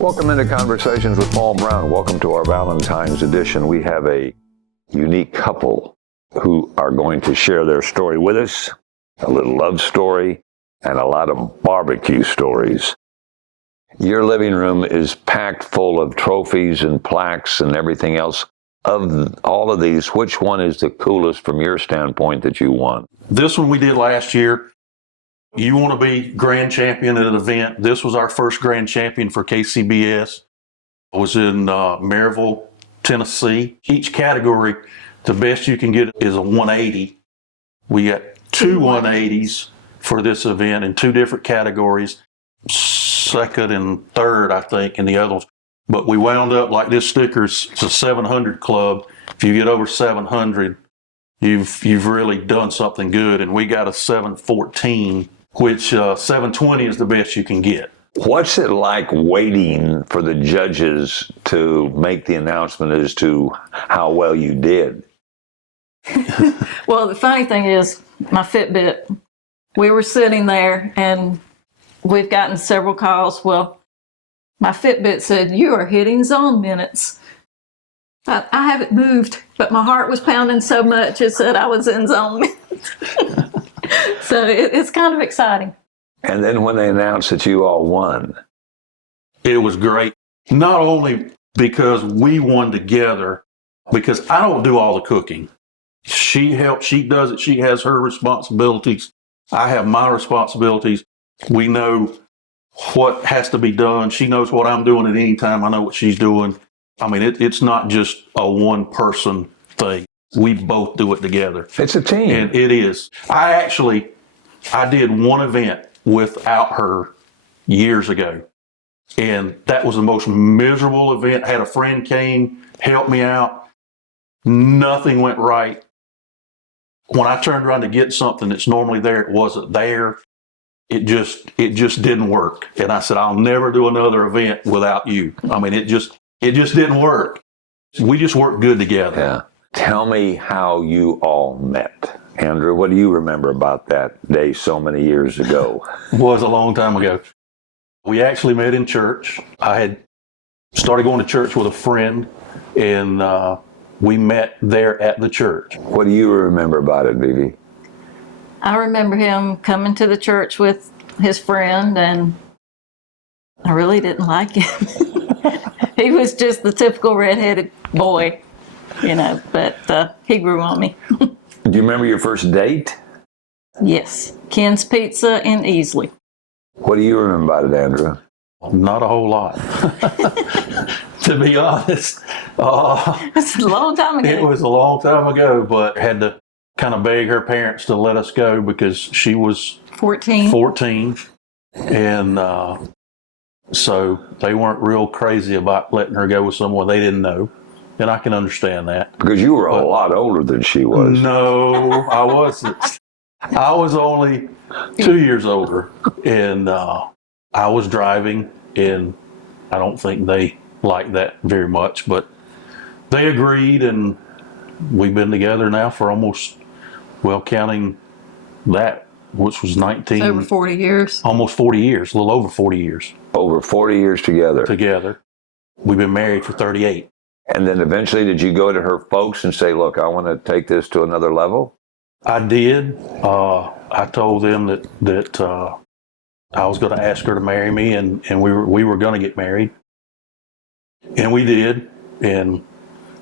Welcome into Conversations with Paul Brown. Welcome to our Valentine's edition. We have a unique couple who are going to share their story with us, a little love story, and a lot of barbecue stories. Your living room is packed full of trophies and plaques and everything else. Of all of these, which one is the coolest from your standpoint that you won? This one we did last year. You want to be grand champion at an event. This was our first grand champion for KCBS. It was in Maryville, Tennessee. Each category, the best you can get is a 180. We got two 180s for this event in two different categories, second and third, I think, in the others. But we wound up like this sticker's, it's a 700 club. If you get over 700, you've really done something good. And we got a 714, which 720 is the best you can get. What's it like waiting for the judges to make the announcement as to how well you did? Well, the funny thing is, my Fitbit, we were sitting there and we've gotten several calls. Well, my Fitbit said, "You are hitting zone minutes." I haven't moved, but my heart was pounding so much it said I was in zone minutes. So it's kind of exciting. And then when they announced that you all won. It was great. Not only because we won together, because I don't do all the cooking. She helps, she does it, she has her responsibilities. I have my responsibilities. We know what has to be done. She knows what I'm doing at any time. I know what she's doing. I mean, it's not just a one-person thing. We both do it together. It's a team. And it is. I did one event without her years ago. And that was the most miserable event. Had a friend came, helped me out. Nothing went right. When I turned around to get something that's normally there, it wasn't there. It just didn't work. And I said, I'll never do another event without you. I mean, it just didn't work. We just worked good together. Yeah. Tell me how you all met. Andrew, what do you remember about that day so many years ago? It was a long time ago. We actually met in church. I had started going to church with a friend, and we met there at the church. What do you remember about it, Vivi? I remember him coming to the church with his friend, and I really didn't like him. He was just the typical redheaded boy, but he grew on me. Do you remember your first date? Yes, Ken's Pizza in Easley. What do you remember about it, Andrew? Not a whole lot, to be honest. It's a long time ago. It was a long time ago, but had to kind of beg her parents to let us go because she was 14. And so they weren't real crazy about letting her go with someone they didn't know. And I can understand that. Because you were a lot older than she was. No, I wasn't. I was only 2 years older. And I was driving, and I don't think they liked that very much. But they agreed, and we've been together now for almost, counting that, which was 19. It's over 40 years. Almost 40 years, a little over 40 years. Over 40 years together. We've been married for 38. And then eventually, did you go to her folks and say, look, I want to take this to another level? I did. I told them that I was going to ask her to marry me, and we were going to get married. And we did, and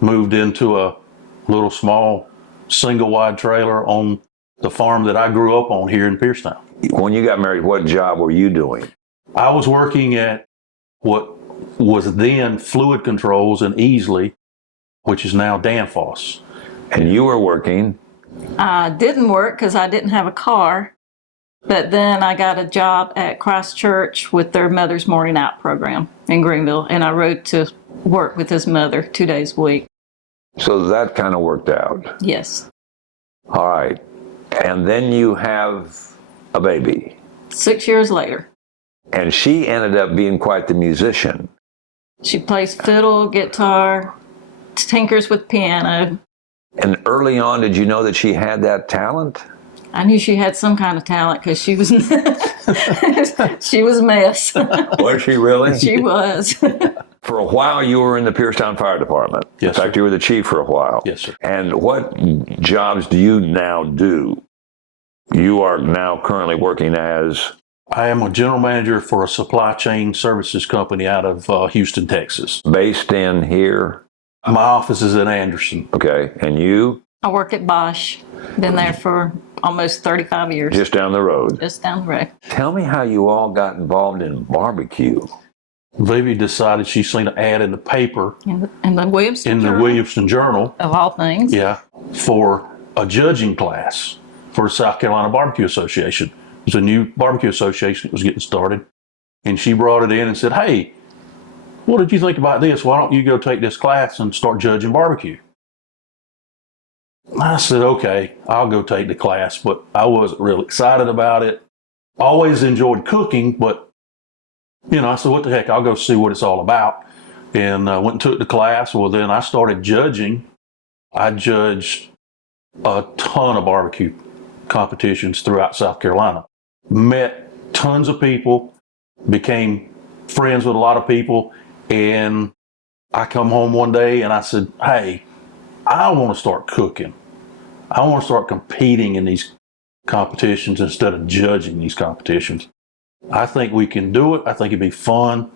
moved into a little small single-wide trailer on the farm that I grew up on here in Piercetown. When you got married, what job were you doing? I was working at what was then Fluid Controls in Easley, which is now Danfoss. And you were working? I didn't work because I didn't have a car, but then I got a job at Christ Church with their Mother's Morning Out program in Greenville, and I rode to work with his mother 2 days a week. So that kind of worked out? Yes. All right. And then you have a baby. 6 years later. And she ended up being quite the musician. She plays fiddle, guitar, tinkers with piano. And early on, did you know that she had that talent? I knew she had some kind of talent because she was she was a mess. Was she really? She was. For a while, you were in the Piercetown Fire Department. Yes, In fact, sir. you were the chief for a while. Yes, sir. And what jobs do you now do? You are now currently working as, I am a general manager for a supply chain services company out of Houston, Texas. based in here. My office is in Anderson. Okay. And you, I work at Bosch. Been there for almost 35 years. just down the road. Just down the road. Tell me how you all got involved in barbecue. Vivi decided she's seen an ad in the paper, In the Williamson in the Journal, Williamson Journal, of all things. yeah, for a judging class for the South Carolina Barbecue Association. It was a new barbecue association that was getting started. And she brought it in and said, hey, what did you think about this? Why don't you go take this class and start judging barbecue? I said, okay, I'll go take the class, but I wasn't real excited about it. Always enjoyed cooking, but, I said, what the heck, I'll go see what it's all about. And went and took the class. Well, then I started judging. I judged a ton of barbecue competitions throughout South Carolina. Met tons of people, became friends with a lot of people, and I come home one day and I said, hey, I want to start cooking. I want to start competing in these competitions instead of judging these competitions. I think we can do it. I think it'd be fun.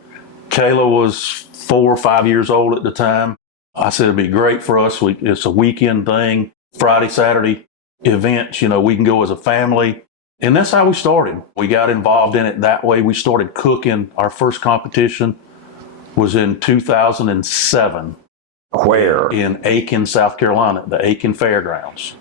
Kayla was 4 or 5 years old at the time. I said it'd be great for us. It's a weekend thing, Friday, Saturday events. We can go as a family. And that's how we started. We got involved in it that way. We started cooking. Our first competition was in 2007. Where? In Aiken, South Carolina, the Aiken Fairgrounds.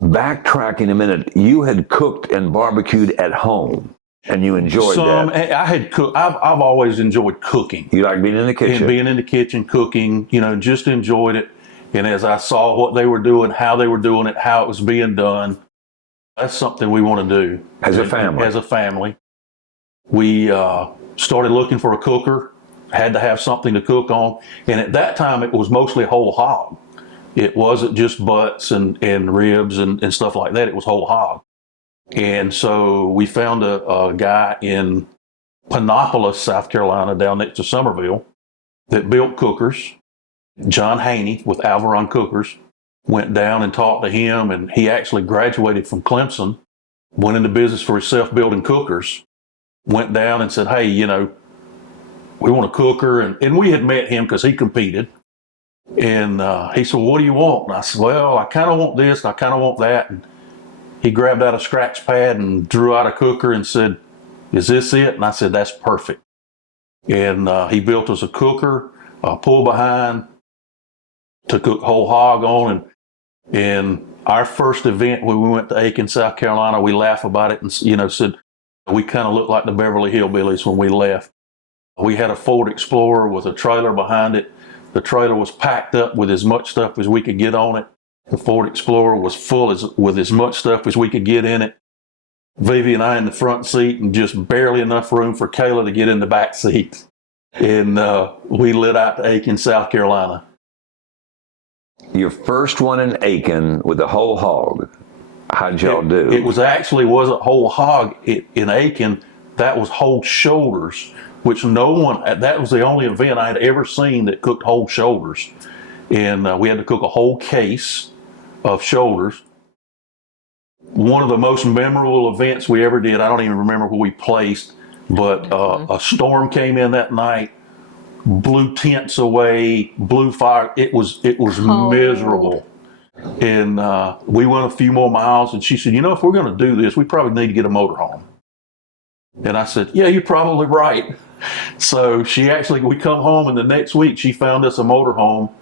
Backtracking a minute, you had cooked and barbecued at home, and you enjoyed that. I had cooked. I've always enjoyed cooking. You like being in the kitchen. And being in the kitchen, cooking, just enjoyed it. And as I saw what they were doing, how they were doing it, how it was being done, that's something we want to do. As a family. As a family. We started looking for a cooker, had to have something to cook on. And at that time, it was mostly whole hog. It wasn't just butts and ribs and stuff like that. It was whole hog. And so we found a guy in Panopolis, South Carolina, down next to Summerville, that built cookers. John Haney with Alvaron Cookers. Went down and talked to him, and he actually graduated from Clemson, went into business for himself building cookers, went down and said, hey, we want a cooker. And we had met him because he competed. And he said, well, what do you want? And I said, well, I kind of want this, and I kind of want that. And he grabbed out a scratch pad and drew out a cooker and said, is this it? And I said, that's perfect. And he built us a cooker, a pull behind to cook whole hog on. And our first event when we went to Aiken, South Carolina, we laugh about it and, said we kind of looked like the Beverly Hillbillies when we left. We had a Ford Explorer with a trailer behind it. The trailer was packed up with as much stuff as we could get on it. The Ford Explorer was full with as much stuff as we could get in it. Vivi and I in the front seat, and just barely enough room for Kayla to get in the back seat. And we lit out to Aiken, South Carolina. Your first one in Aiken with a whole hog. How'd y'all do? It wasn't whole hog in Aiken. That was whole shoulders, which that was the only event I had ever seen that cooked whole shoulders. And we had to cook a whole case of shoulders. One of the most memorable events we ever did, I don't even remember where we placed, but a storm came in that night, blew tents away, blew fire. It was miserable. And we went a few more miles, and she said, if we're going to do this, we probably need to get a motorhome. And I said, yeah, you're probably right. So we come home, and the next week she found us a motorhome.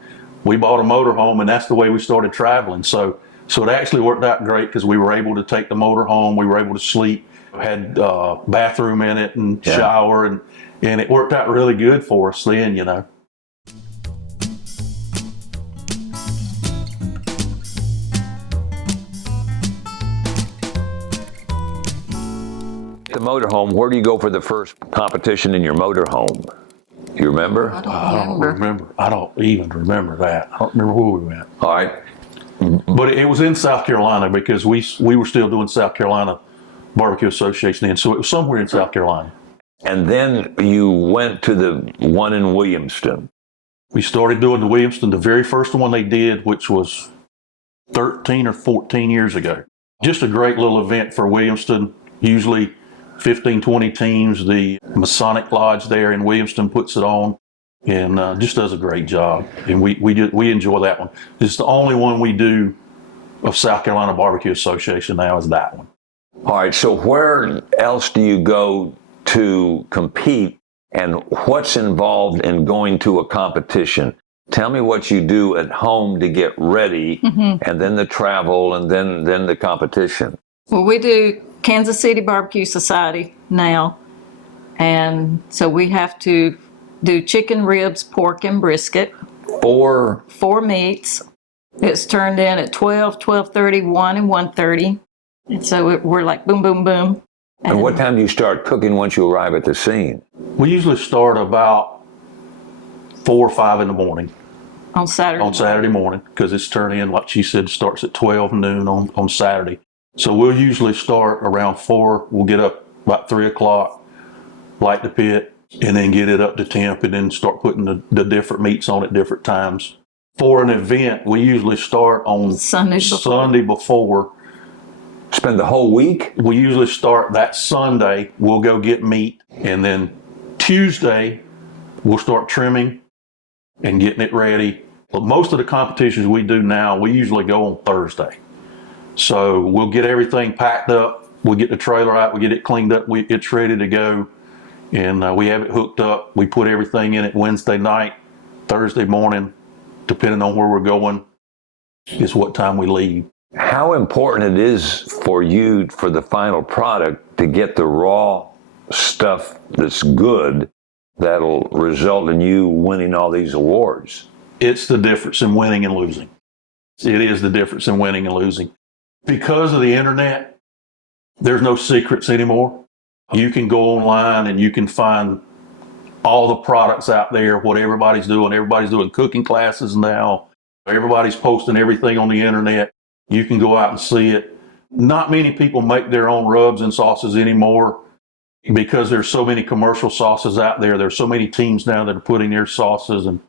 We bought a motorhome, and that's the way we started traveling. So it actually worked out great because we were able to take the motorhome. We were able to sleep, had a bathroom in it and shower, and it worked out really good for us then, The motorhome, where do you go for the first competition in your motorhome? You remember? I don't remember. I don't even remember that. I don't remember where we went. All right. But it was in South Carolina because we were still doing South Carolina Barbecue Association then, so it was somewhere in South Carolina. And then you went to the one in Williamston. We started doing the Williamston, the very first one they did, which was 13 or 14 years ago. Just a great little event for Williamston, usually 15, 20 teams. The Masonic Lodge there in Williamston puts it on and just does a great job. And we enjoy that one. It's the only one we do of South Carolina Barbecue Association now is that one. All right, so where else do you go to compete, and what's involved in going to a competition? Tell me what you do at home to get ready, and then the travel, and then the competition. Well, we do Kansas City Barbecue Society now, and so we have to do chicken, ribs, pork, and brisket. Or 4 meats. It's turned in at 12, 12:30, 1, and 1:30. And so we're like boom, boom, boom. and what time do you start cooking once you arrive at the scene? We usually start about 4 or 5 in the morning. On Saturday. On Saturday morning, because it's turned in, like she said, starts at 12 noon on Saturday. So we'll usually start around 4. We'll get up about 3 o'clock, light the pit, and then get it up to temp, and then start putting the different meats on at different times. For an event, we usually start on Sunday before. Spend the whole week? We usually start that Sunday. We'll go get meat, and then Tuesday, we'll start trimming and getting it ready. But most of the competitions we do now, we usually go on Thursday. So we'll get everything packed up. We'll get the trailer out. We get it cleaned up. It's ready to go. And we have it hooked up. We put everything in it Wednesday night, Thursday morning, depending on where we're going, is what time we leave. How important it is for you, for the final product, to get the raw stuff that's good that'll result in you winning all these awards? It's the difference in winning and losing. It is the difference in winning and losing. Because of the internet, there's no secrets anymore. You can go online and you can find all the products out there, what everybody's doing. Everybody's doing cooking classes now. Everybody's posting everything on the internet. You can go out and see it. Not many people make their own rubs and sauces anymore because there's so many commercial sauces out there. There's so many teams now that are putting their sauces and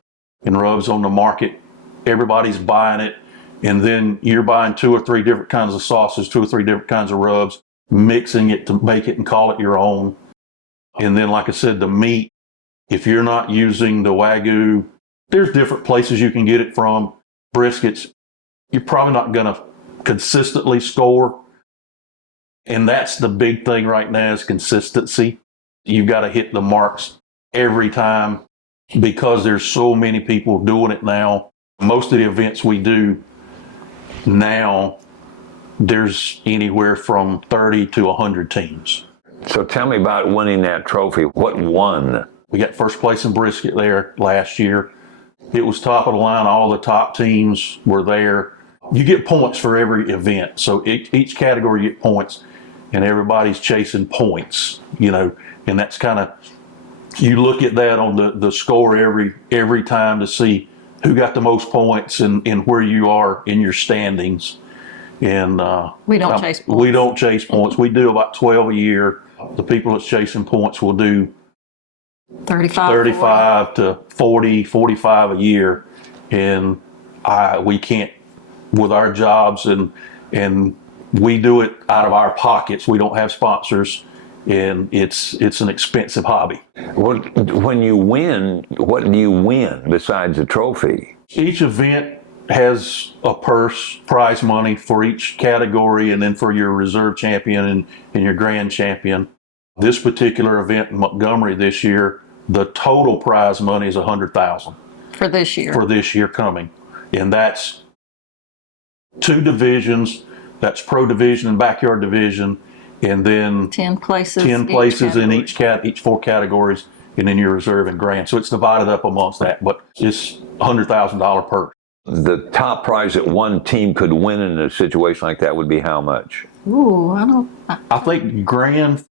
rubs on the market. Everybody's buying it. And then you're buying 2 or 3 different kinds of sauces, 2 or 3 different kinds of rubs, mixing it to make it and call it your own. And then, like I said, the meat, if you're not using the Wagyu, there's different places you can get it from. Briskets, you're probably not going to consistently score. And that's the big thing right now is consistency. You've got to hit the marks every time because there's so many people doing it now. Most of the events we do now, there's anywhere from 30 to 100 teams. So tell me about winning that trophy. What won? We got first place in brisket there last year. It was top of the line. All the top teams were there. You get points for every event. So each category you get points, and everybody's chasing points, and that's kind of, you look at that on the score every time to see who got the most points and where you are in your standings. And we don't chase points. We don't chase points. We do about 12 a year. The people that's chasing points will do 35 to 40, 45 a year. And we can't, with our jobs, and we do it out of our pockets. We don't have sponsors, and it's an expensive hobby. When you win, what do you win besides a trophy? Each event has a prize money for each category, and then for your reserve champion and your grand champion. This particular event in Montgomery this year, the total prize money is $100,000 for this year. For this year coming, and that's 2 divisions. That's pro division and backyard division, and then 10 places. In each 4 categories, and then your reserve and grand. So it's divided up amongst that, but it's $100,000 purse. The top prize that one team could win in a situation like that would be how much? Ooh, I think grand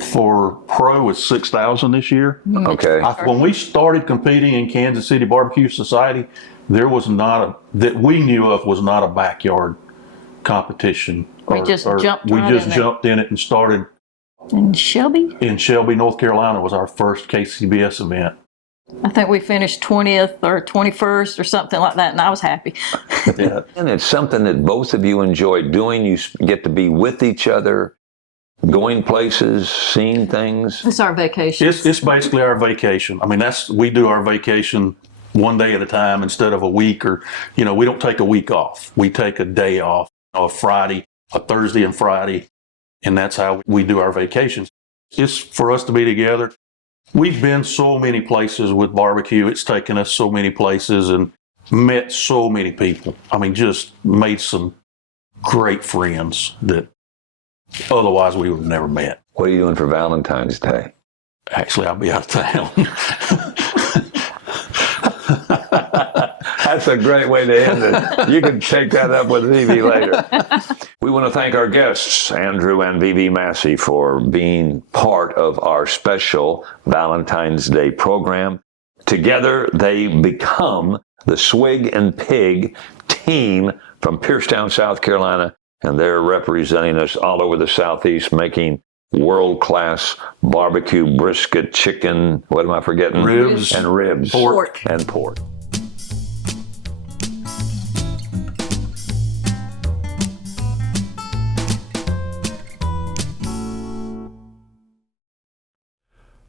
for pro is $6,000 this year. Okay. When we started competing in Kansas City Barbecue Society, there was that we knew of was not a backyard competition. We just jumped We right just in there. jumped in it and started In Shelby, in Shelby, North Carolina was our first KCBS event. I think we finished 20th or 21st or something like that, and I was happy. Yeah. And it's something that both of you enjoy doing. You get to be with each other, going places, seeing things. It's our vacation. It's basically our vacation. I mean, we do our vacation one day at a time instead of a week, or, we don't take a week off. We take a day off, a Friday, a Thursday and Friday, and that's how we do our vacations. It's for us to be together. We've been so many places with barbecue. It's taken us so many places and met so many people. I mean, just made some great friends that otherwise we would have never met. What are you doing for Valentine's Day? Actually, I'll be out of town. That's a great way to end it. You can take that up with Vivi later. We want to thank our guests, Andrew and Vivi Massey, for being part of our special Valentine's Day program. Together, they become the Swig-N-Pig team from Piercetown, South Carolina, and they're representing us all over the Southeast, making world-class barbecue, brisket, chicken, what am I forgetting? Ribs. And ribs. Pork. And pork.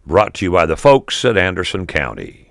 Brought to you by the folks at Anderson County.